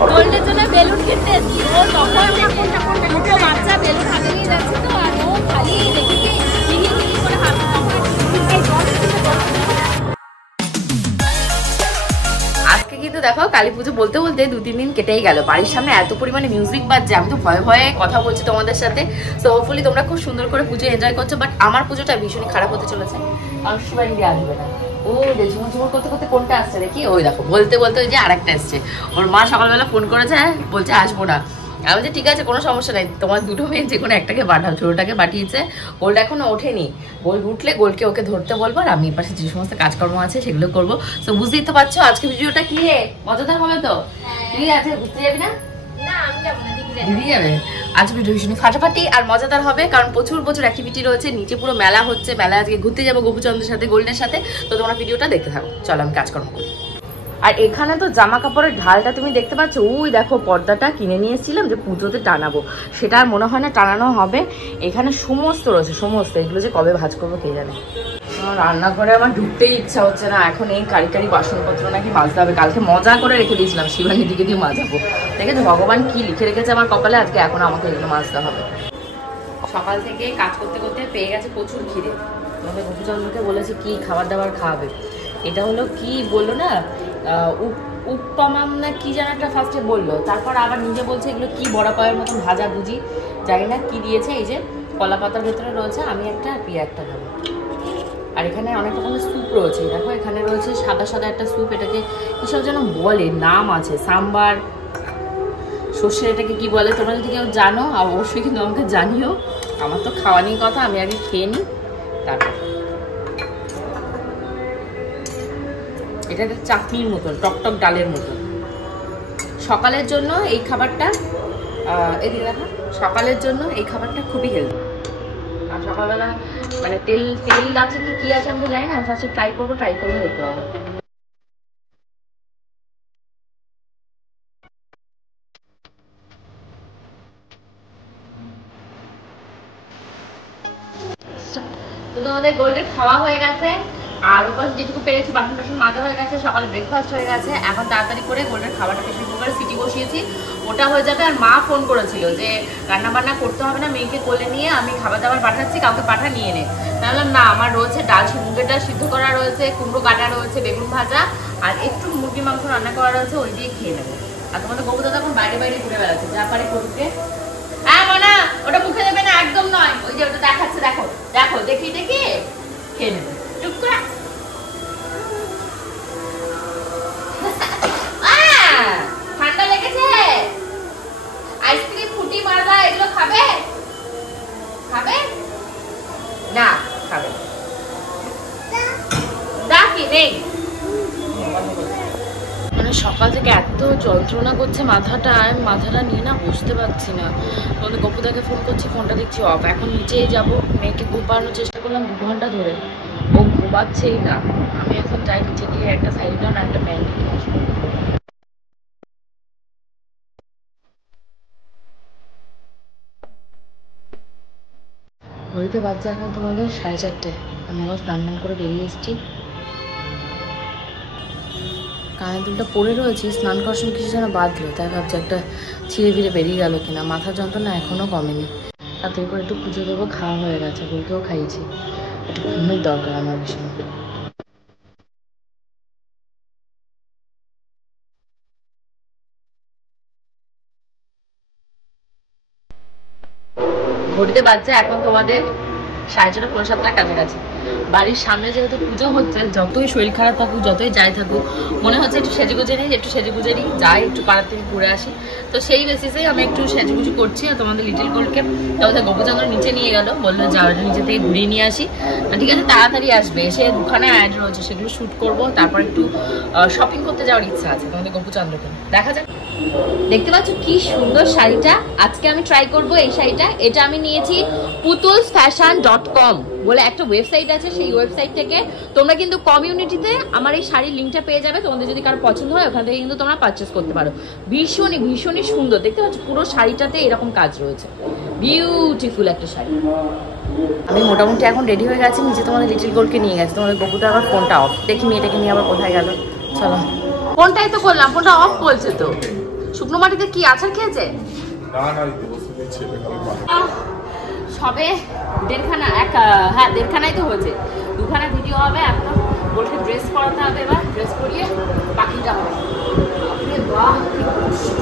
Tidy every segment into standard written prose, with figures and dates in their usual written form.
গোল্ডের জন্য বেলুন কিনতে এসেছি। ও তখন দুটো বাচ্চা বেলুন হাতে নিয়ে যাচ্ছে তো, আর ও খালি দেখেছি করে হাত আজকে কিন্তু দেখো কালী পুজো বলতে বলতে 2-3 দিন কেটেই গেল। বাড়ির সামনে এত পরিমাণে মিউজিক বাজছে, আমি তো ভয়ে ভয়ে কথা বলছি তোমাদের সাথে। সো হোপফুলি তোমরা খুব সুন্দর করে পুজো এনজয় করছো, বাট আমার পুজোটা ভীষণই খারাপ হতে চলেছে। আর শিবানী দিয়ে আসবে না, ও ঝুমুর ঝুমুর করতে করতে কোনটা আসছে দেখি, ওই দেখো বলতে বলতে ওই যে আরেকটা আসছে। ওর মা সকালবেলা ফোন করেছে, বলছে আসবো না। আমি বলছি ঠিক আছে কোনো সমস্যা নেই, তোমার দুটো মেয়ে যে কোনো একটাকে পাঠাও। ছোটোটাকে পাঠিয়েছে, গোল্ড এখনো ওঠেনি। গোল্ড উঠলে গোল্ডকে ওকে ধরতে বলবো, আর আমি পাশে যে সমস্ত কাজকর্ম আছে সেগুলো করবো। তো বুঝতেই তো পারছো আজকে ভিডিওটা কি মজাদার হবে তো। ঠিক আছে, ঘুরতে যাবি না? দিদি যাবে। আজ ভিডিও ভীষণ ফাটাফাটি আর মজাদার হবে, কারণ প্রচুর প্রচুর অ্যাক্টিভিটি রয়েছে। নিচে পুরো মেলা হচ্ছে, মেলা আজকে ঘুরতে যাবো গোপুচন্দ্রের সাথে, গোল্ডের সাথে। তো তোমরা ভিডিওটা দেখতে থাকো, চলো আমি কাজকর্ম করি। আর এখানে তো জামা কাপড়ের ঢালটা তুমি দেখতে পাচ্ছ, ওই দেখো পর্দাটা কিনে নিয়ে এসেছিলাম যে পুজোতে টানাবো, সেটা আর মনে হয় না টানানো হবে। এখানে সমস্ত রয়েছে, সমস্ত। এগুলো যে কবে ভাঁজ করবো কে জানে। রান্নাঘরে আমার ঢুকতেই ইচ্ছা হচ্ছে না এখন। এই কারি কারি বাসনপত্র নাকি মাজতে হবে, কালকে মজা করে রেখে দিয়েছিলাম শিবানীর দিকে দিয়ে মাজাবো। ঠিক আছে, ভগবান কি লিখে রেখেছে আমার কপালে, আজকে এখন আমাকে এগুলো মাজতে হবে। সকাল থেকে কাজ করতে করতে পেয়ে গেছে প্রচুর খিদে। তোমাদের গোপুচন্দ্রকে বলেছে কি খাবার দাবার খাওয়াবে। এটা হলো কি বললো না, উপমাম না কি যেন একটা ফার্স্টে বললো, তারপর আবার নিজে বলছে এগুলো কি বড়া পায়ের মতন ভাজা ভুজি জানি না কি দিয়েছে। এই যে কলা পাতার ভেতরে রয়েছে, আমি একটা আর পিয়া একটা খাবো। আর এখানে অনেক রকমের স্যুপ রয়েছে, দেখো এখানে রয়েছে সাদা সাদা একটা স্যুপ, এটাকে কিসব যেন বলে, নাম আছে, সাম্বার সর্ষে, এটাকে কি বলে তোমরা যদি কেউ জানো অবশ্যই কিন্তু আমাকে জানিও। আমার তো খাওয়া নিয়ে কথা, আমি আগে খেয়ে নিই তারপর। এটা একটা চাটনির মতন, টকটক ডালের মতন। সকালের জন্য এই খাবারটা, এদিকে দেখো, সকালের জন্য এই খাবারটা খুবই হেলদি। আর সকালবেলা মানে তেল আছে কি আছে আমি তো জানি না, ফার্স্টে ট্রাই করবো দেখতে হবে। তো তোমাদের গোল্ডের খাওয়া হয়ে গেছে, আর ওপাশ যেটুকু পেরেছি বাসন টাসন মাজা হয়ে গেছে, সকালে ব্রেকফাস্ট হয়ে গেছে। এখন তাড়াতাড়ি করে গোল্ডের খাবারটা প্রেসার কুকারে সিটি বসিয়েছি, ওটা হয়ে যাবে। আর মা ফোন করেছিল যে রান্না বান্না করতে হবে না, মেয়েকে কোলে নিয়ে আমি খাবার দাবার পাঠাচ্ছি, কাউকে পাঠা নিয়ে নে। তাহলে না, আমার রয়েছে ডাল, মুগের ডাল সিদ্ধ করা রয়েছে, কুমড়ো কাটা রয়েছে, বেগুন ভাজা, আর একটু মুরগি মাংস রান্না করা রয়েছে, ওই দিয়ে খেয়ে নেবো। আর তোমাদের গোপু দাদা এখন বাইরে বাইরে ঘুরে বেড়াচ্ছে, যা পারে করুকে। হ্যাঁ মনা, ওটা মুখে দেবে না, একদম নয়। ওই যে ওটা দেখাচ্ছে, দেখো দেখো, দেখি দেখি খেয়ে নেবে চুপ করে। ঠান্ডা লেগেছে, আইসক্রিম ফুটি মারবা, এগুলো খাবে? খাবে না? খাবে ডাকি নেই। মানে সকাল থেকে এত যন্ত্রণা করছে মাথাটা, আমি মাথাটা নিয়ে না বসতে পারছি না। তোমাদের গপুদাকে ফোন করছি, ফোনটা দেখছি অফ। এখন নিচেই যাবো, মেয়েকে ঘুমানোর চেষ্টা করলাম 2 ঘন্টা ধরে, ও ঘুমাচ্ছেই না। আমি এখন যাই নিচে গিয়ে একটা সাইড ডাউন আর একটা প্যান্ট নিয়ে আসবো। ঘড়িতে বাচ্চা এখন তোমাদের 4:30। আমি আবার স্নান করে বেরিয়ে এসেছি। কানের দুলটা পরে রয়েছি, স্নান করার সময় কিছু যেন বাঁধলো, তাই ভাবছি একটা ছিঁড়ে ফিরে বেরিয়ে গেল কিনা। মাথার যন্ত্রণা এখনও কমেনি। আর তারপর একটু পুজো দেবো, খাওয়া হয়ে গেছে, বউকেও খাইয়েছি, একটু ঘুমের দরকার আমার ভীষণ। ঘড়িতে বাজছে এখন তোমাদের 6:30 পৌনে 7টার কাছাকাছি। বাড়ির সামনে যেহেতু পুজো হচ্ছে, যতই শরীর খারাপ থাকুক, যতই যাই থাকুক, মনে হচ্ছে একটু সেজেগুজে নিই, একটু সেজেগুজে নিই, যাই একটু পাড়ার থেকে ঘুরে আসি। তো সেই বেসিসেই আমি একটু সেজেগুজু করছি। আর তোমাদের লিটিল গোল্ডকে তোমাদের গোপুচন্দ্র নিচে নিয়ে গেল, বললো যাওয়ার নিচে থেকে ঘুরিয়ে নিয়ে আসি। ঠিক আছে, তাড়াতাড়ি আসবে। এসে 2খানা অ্যাড রয়েছে, সেগুলো শ্যুট করবো, তারপর একটু শপিং করতে যাওয়ার ইচ্ছা আছে তোমাদের গোপুচন্দ্রকে। দেখা যাক। দেখতে পাচ্ছ কি সুন্দর শাড়িটা, আজকে আমি ট্রাই করব এই শাড়িটা। এটা আমি নিয়েছি putulsfashion.com বলে একটা ওয়েবসাইট আছে, সেই ওয়েবসাইট থেকে তোমরা কিন্তু কমিউনিটিতে আমার এই শাড়ির লিঙ্কটা পেয়ে যাবে। তোমাদের যদি কারো পছন্দ হয় ওখান থেকে কিন্তু তোমরা পারচেস করতে পারো। ভীষণই ভীষণই সুন্দর, দেখতে পাচ্ছ পুরো শাড়িটাতে এরকম কাজ রয়েছে, বিউটিফুল একটা শাড়ি। আমি মোটামুটি এখন রেডি হয়ে গেছি, নিচে তোমাদের লিটিল গোল্ডকে নিয়ে গেছি। তোমাদের গপুটা আবার ফোনটা অফ, দেখি মেয়েটাকে নিয়ে আবার কোথায় গেল। চলো, ফোনটাই তো করলাম, ফোনটা অফ বলছে তো। শুকনো মাটিতে কি আচার খেয়েছে? সবে দেড়খানা হ্যাঁ দেড়খানাই তো হয়েছে, দুখানা ভিডিও হবে। এখন বলতে ড্রেস পরাতে হবে, এবার ড্রেস পরিয়ে বাকিটা হবে। বাহ কি কষ্ট,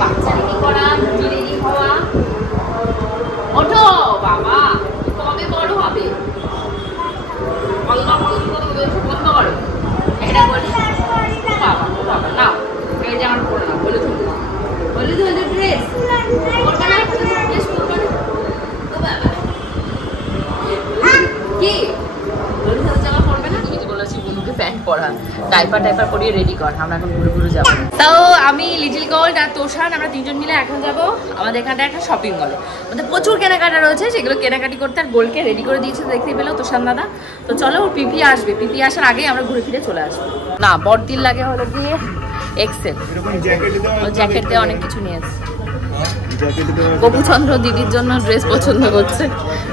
বাচ্চা রেডি করা, নিজে রেডি হওয়া। ওঠো বাবা, কবে বড় হবে? বন্ধ করো এটা বলি। বাবা ও বাবা না, এই যে আমার পরে না, বলে তুমি বলে তো ড্রেস করবে না, ড্রেস করবে না। ও বাবা কি বলে তো জামা পরবে না? আমি বলেছি বন্ধুকে প্যান্ট পরা, ডাইপার পরিয়ে রেডি কর, আমরা এখন ঘুরে ঘুরে যাবো। তাও আমি লিটল গোল্ড আর তোষান আমরা তিনজন মিলে এখন যাবো আমাদের এখানটা একটা শপিং মলে। আমাদের প্রচুর কেনাকাটা রয়েছে, সেগুলো কেনাকাটি করতে। আর গোল্ডকে রেডি করে দিয়েছে, দেখতেই পেলো তোষান দাদা। তো চলো, ওর পিপি আসবে, পিপি আসার আগেই আমরা ঘুরে ফিরে চলে আসবো। না বড়দিন লাগে হলো গিয়ে এক্সেল, জ্যাকেট দিয়ে অনেক কিছু নিয়ে এসছে। গোপুচন্দ্র দিদির জন্য ড্রেস পছন্দ করছে,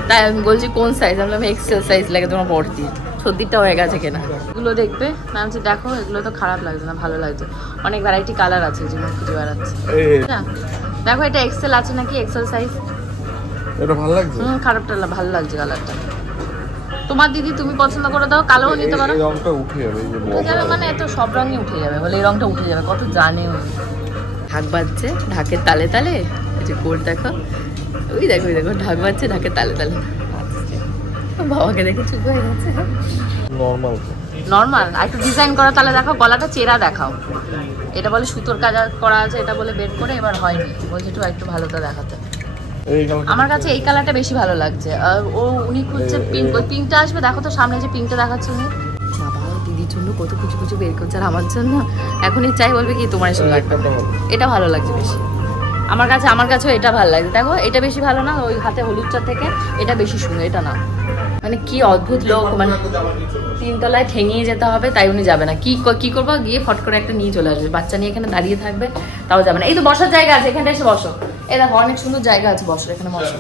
তাই আমি বলছি কোন সাইজ, আমি এক্সেল সাইজ লাগে তোমার বড়দি। সর্দিটা হয়ে গেছে কেনা, এগুলো দেখবে না? হচ্ছে দেখো এগুলো তো খারাপ লাগছে না, ভালো লাগছে, অনেক ভ্যারাইটি কালার আছে যেগুলো খুঁজে বেড়াচ্ছে। দেখো এটা এক্সেল আছে নাকি, এক্সেল সাইজ। এটা ভালো লাগছে, খারাপটা ভালো লাগছে কালারটা। তোমার দিদি তুমি পছন্দ করে দাও, কালো নিতে পারো। এই রংটা উঠে যাবে, উঠে যাবে মানে এত সব রঙই উঠে যাবে, বলে এই রংটা উঠে যাবে, কত জানে। ঢাক বাজছে, ঢাকের তালে তালে। এই যে কোট দেখো, ওই দেখো ওই দেখো ঢাক বাজছে, ঢাকের তালে তালে। বাবাকে দেখে চুপ হয়ে গেছে। নর্মাল আর একটু ডিজাইন করা, তাহলে দেখো গলাটা চেরা দেখাও। এটা বলে সুতোর কাজ করা আছে, এটা বলে বের করে, এবার হয়নি, বলছে একটু ভালোটা দেখাতে। আমার কাছে এই কালারটা বেশি ভালো লাগছে। আর ও উনি খুঁজছে পিঙ্ক, ওই পিঙ্কটা আসবে। দেখো তো সামনে যে পিঙ্কটা দেখাচ্ছে উনি। বাবা দিদির জন্য কত কিছু কিছু বের করছে, আর আমার জন্য এখনই চাই বলবে কি তোমার এসব লাগবে। এটা ভালো লাগছে বেশি আমার কাছেও এটা ভালো লাগছে। দেখো এটা বেশি ভালো না, ওই হাতে হলুদটার থেকে এটা বেশি সুন্দর। এটা না, মানে কি অদ্ভুত লোক, মানে 3 তলায় ঠেঙিয়ে যেতে হবে, তাই উনি যাবে না। কি করবো, গিয়ে ফট করে একটা নিয়ে চলে আসবে, বাচ্চা নিয়ে এখানে দাঁড়িয়ে থাকবে, তাও যাবে না। এই তো বসার জায়গা আছে, এখানটা এসে বসো। এই দেখো অনেক সুন্দর জায়গা আছে, বসো এখানে বসো।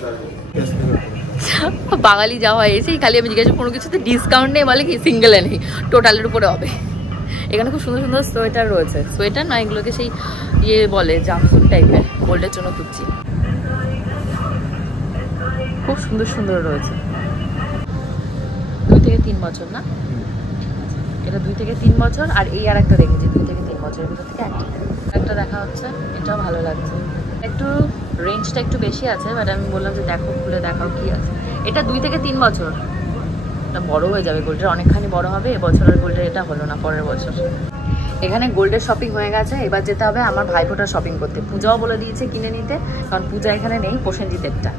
বাঙালি যাওয়া এসেই খালি আমি জিজ্ঞাসা কোনো কিছুতে ডিসকাউন্ট নেই, বলে কি সিঙ্গেলে নেই, টোটালের উপরে হবে। এখানে খুব সুন্দর সুন্দর সোয়েটার রয়েছে, সোয়েটার না এগুলোকে সেই ইয়ে বলে জামসুট টাইপের, গোল্ডের জন্য খুঁজছি। খুব সুন্দর সুন্দর রয়েছে। 2 থেকে 3 বছর না, এটা 2 থেকে 3 বছর। আর এই আর একটা দেখেছি 2 থেকে 3 বছরের ভিতর থেকে একটা দেখা হচ্ছে, এটাও ভালো লাগছে। একটু রেঞ্জটা একটু বেশি আছে, বাট আমি বললাম যে দেখো খুলে দেখাও কি আছে। এটা 2 থেকে 3 বছর, এটা বড় হয়ে যাবে, গোল্ডের অনেকখানি বড় হবে। এবছরের গোল্ডের এটা হলো না, পরের বছর। এখানে গোল্ডের শপিং হয়ে গেছে, এবার যেতে হবে আমার ভাইফোঁটার শপিং করতে। পূজাও বলে দিয়েছে কিনে নিতে, কারণ পূজা এখানে নেই, প্রসেনজিতেরটা।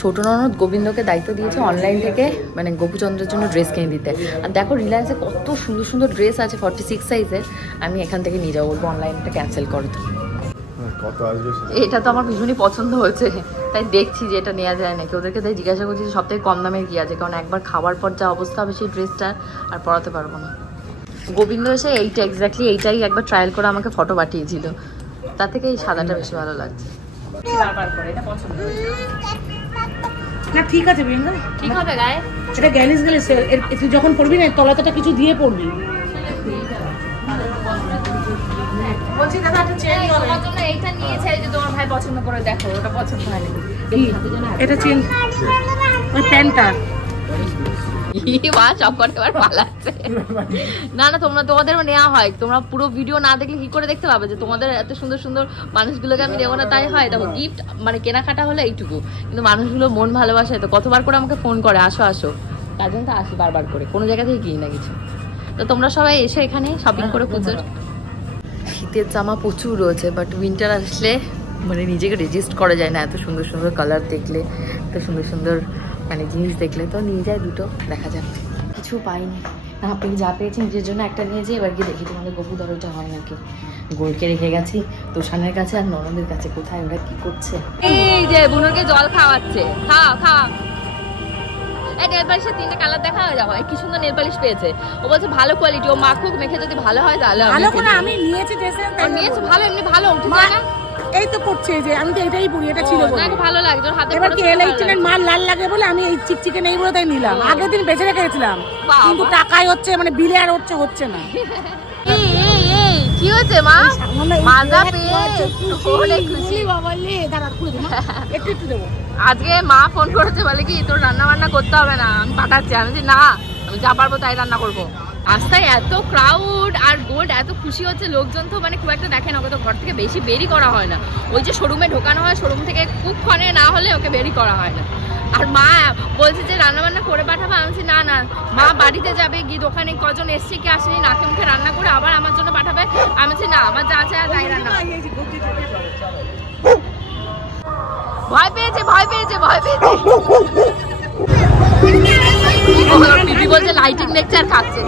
ছোট ননদ গোবিন্দকে দায়িত্ব দিয়েছে অনলাইন থেকে মানে গোপুচন্দ্রের জন্য ড্রেস কিনে দিতে। আর দেখো রিলায়েন্সে কত সুন্দর সুন্দর ড্রেস আছে 46 সাইজের, আমি এখান থেকে নিয়ে যাবো, বলবো অনলাইনটা ক্যান্সেল করো। এটা তো আমার ভীষণই পছন্দ হয়েছে, তাই দেখছি যে এটা নেওয়া যায় নাকি। ওদেরকে তাই জিজ্ঞাসা করছি যে সবথেকে কম দামের কি আছে, কারণ একবার খাওয়ার পর যা অবস্থা হবে সেই ড্রেসটা আর পরাতে পারবো না। গোবিন্দ এসে এইটা এক্স্যাক্টলি এইটাই একবার ট্রায়াল করে আমাকে ফটো পাঠিয়েছিল, তার থেকে এই সাদাটা বেশি ভালো লাগছে। এটা পছন্দ হয়েছে না, ঠিক আছে বিন্দু, ঠিক হবে গায়ে। এটা গ্যালিস তুই যখন পড়বি না তলাটা কিছু দিয়ে পড়বি। বলছি দাদা একটা চেন বলে তোমার জন্য এইটা নিয়েছে, এই যে তোমার ভাই পছন্দ করে, দেখো ওটা পছন্দ হয়নি। কি এটা চেন, ওই প্যান্টটা না না তোমাদের নেওয়া হয়, তোমরা পুরো ভিডিও না দেখলে কি করে দেখতে পাবে যে তোমাদের এত সুন্দর সুন্দর মানুষগুলোকে আমি দেবো না, তাই হয়। দেখো গিফট মানে কেনাকাটা হলে এইটুকু, কিন্তু মানুষগুলো মন ভালোবাসে তো কতবার করে আমাকে ফোন করে আসো আসো, তার জন্য তো আসি বারবার করে, কোনো জায়গা থেকে কিনি না কিছু। তো তোমরা সবাই এসে এখানে শপিং করে পুজোর। শীতের জামা প্রচুর রয়েছে, বাট উইন্টার আসলে মানে নিজেকে রেজিস্ট করা যায় না, এত সুন্দর সুন্দর কালার দেখলে, এত সুন্দর সুন্দর মানে জিনিস দেখলে তো নিয়ে যায় দুটো, দেখা যাবে। কিছু পাইনি না, আপনি যা পেয়েছি নিজের জন্য একটা নিয়েছি, এবার গিয়ে দেখি তোমাদের গপু দরজা হয় নাকি। গোলকে রেখে গেছি তোষানের কাছে আর ননদের কাছে, কোথায় ওরা কি করছে। এই যে বুনোকে জল খাওয়াচ্ছে, খাও খাও। এই নেল পালিশের 3টে কালার দেখা যাবে, কি সুন্দর নেল পালিশ পেয়েছে। ও বলছে ভালো কোয়ালিটি, ও মাখুক, মেখে যদি ভালো হয় তাহলে ভালো করে আমি নিয়েছি ড্রেসে, নিয়েছি ভালো, এমনি ভালো উঠে যায় না। এই তো পড়ছে যে আমি তো এটাই পরি, এটা ছিল বলে ভালো লাগছে হাতে। এবার কি এলাইটেনের মাল লাল লাগে বলে আমি এই চিকচিকে নেই বলে তাই নিলাম। আগের দিন বেঁচে রেখেছিলাম, কিন্তু টাকাই হচ্ছে মানে বিলে আর হচ্ছে না। এই কি হয়েছে মা? মাজা পেয়ে অনেক খুশি। আজকে মা ফোন করেছে, বলে কি তোর রান্না বান্না করতে হবে না, আমি পাঠাচ্ছি। আমি বলছি না, আমি যা পারবো তাই রান্না করবো। রাস্তায় এত ক্রাউড আর গোল্ড এত খুশি হচ্ছে, লোকজন তো মানে খুব একটা দেখে না, ওকে তো ঘর থেকে বেশি বেরি করা হয় না। ওই যে শোরুমে ঢোকানো হয়, শোরুম থেকে কুকক্ষণে না হলে ওকে বেরি করা হয় না। আর মা বলছে যে রান্না বান্না করে পাঠাবো। আমি বলছি না না, মা বাড়িতে যাবে, গিয়ে দোকানে কজন এসছে কি আসেনি নাকে মুখে রান্না করে আবার আমার জন্য পাঠাবে। আমি বলছি না, আমার যা আছে তাই রান্না। ভয় পেয়েছে ভয় পেয়েছে ভয় পেয়েছে। দিদি বলছে লাইটিং দেখছে আর খাচ্ছে।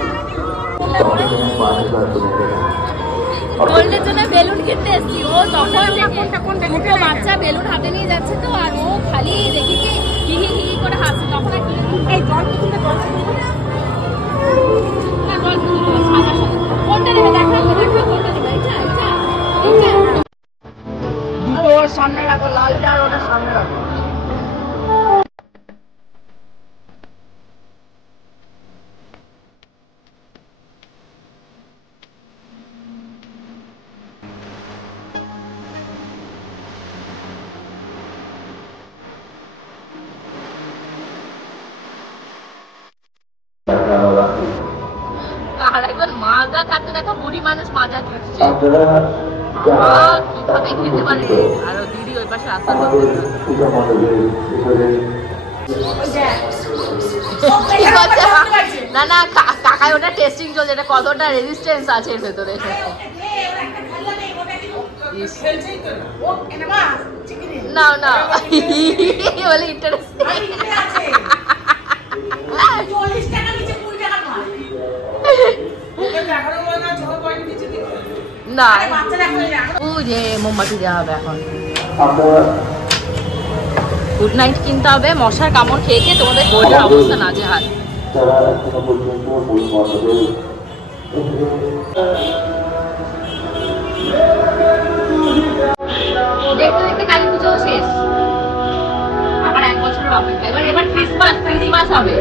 গোল্ডের জন্য বেলুন কিনতে এসছি। ও তখন দুটো বাচ্চা বেলুন হাতে নিয়ে যাচ্ছে তো, আর ও খালি দেখি কি হি হি হি করে হাসছে। তখন আর কোনটা নেবে দেখা কোনটা নেবে। দুটো ওর সামনে রাখো, লালটা আর ওটা সামনে রাখো। আর একবার মাজা খাচ্ছে, দেখো বুড়ি মানুষ মাজা খাচ্ছে, কিভাবে খেতে পারে। আর দিদি ওই পাশে আসার না না কাকাই ওটা টেস্টিং চলছে, এটা কতটা রেজিস্ট্যান্স আছে এর ভেতরে। না না বলে ইন্টারেস্ট না। ও যে মোমবাতি দেওয়া হবে এখন। গুড নাইট কিনতে হবে, মশার কামড় খেয়ে খেয়ে তোমাদের গোল্ডের অবস্থা নাজেহাল। দেখতে দেখতে কালী পুজো শেষ, আবার 1 বছরের অপেক্ষা। এবার ক্রিসমাস হবে।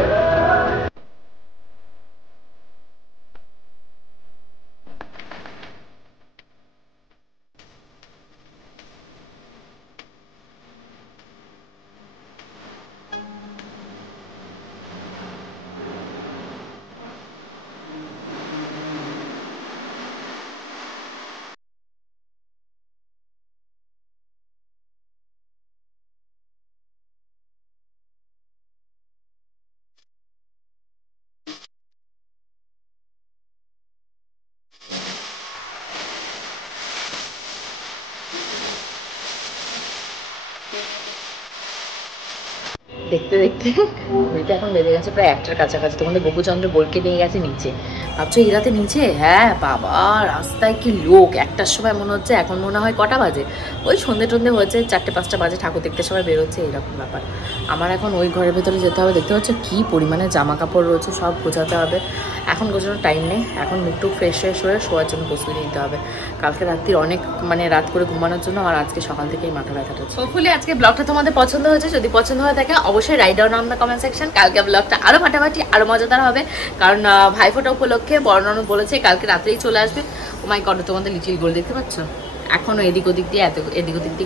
দেখতে দেখতে ঘড়িতে এখন বেজে গেছে প্রায় 1টার কাছাকাছি। তোমাদের গোপুচন্দ্র বোলকে নিয়ে গেছে নিচে। ভাবছো এই রাতে নিচে? হ্যাঁ বাবা, রাস্তায় কি লোক। 1টার সময় মনে হচ্ছে, এখন মনে হয় কটা বাজে, ওই সন্ধে টন্ধে হয়েছে, 4টে-5টা বাজে, ঠাকুর দেখতে সবাই বেরোচ্ছে, এরকম ব্যাপার। আমার এখন ওই ঘরের ভেতরে যেতে হবে। দেখতে পাচ্ছ কি পরিমাণে জামা কাপড় রয়েছে, সব গোছাতে হবে। এখন গোছানোর টাইম নেই, এখন একটু ফ্রেশ হয়ে শোয়ার জন্য প্রস্তুতি নিতে হবে। কালকে রাত্রি অনেক রাত করে ঘুমানোর জন্য আর আজকে সকাল থেকেই মাথা ব্যথাটা হচ্ছে। হোপফুলি আজকে ব্লগটা তোমাদের পছন্দ হয়েছে। যদি পছন্দ হয়ে থাকে অবশ্যই write down on the comment section. কালকে ব্লগটা আরো ফাটাফাটি আরো মজাদার হবে, কারণ ভাইফোঁটা উপলক্ষে বর্ণানু বলেছে কালকে রাত্রেই চলে আসবে। ও মাই গড, তোমাদের লিটিল গোল্ড দেখতে পাচ্ছ এখনো এদিক ওদিক দিয়ে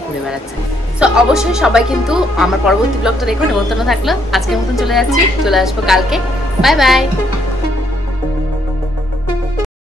ঘুরে বেড়াচ্ছে। সো অবশ্যই সবাই কিন্তু আমার পরবর্তী ব্লগটা দেখো, নিমন্ত্রণ থাকলো। আজকের মতন চলে আসবো কালকে। Bye bye.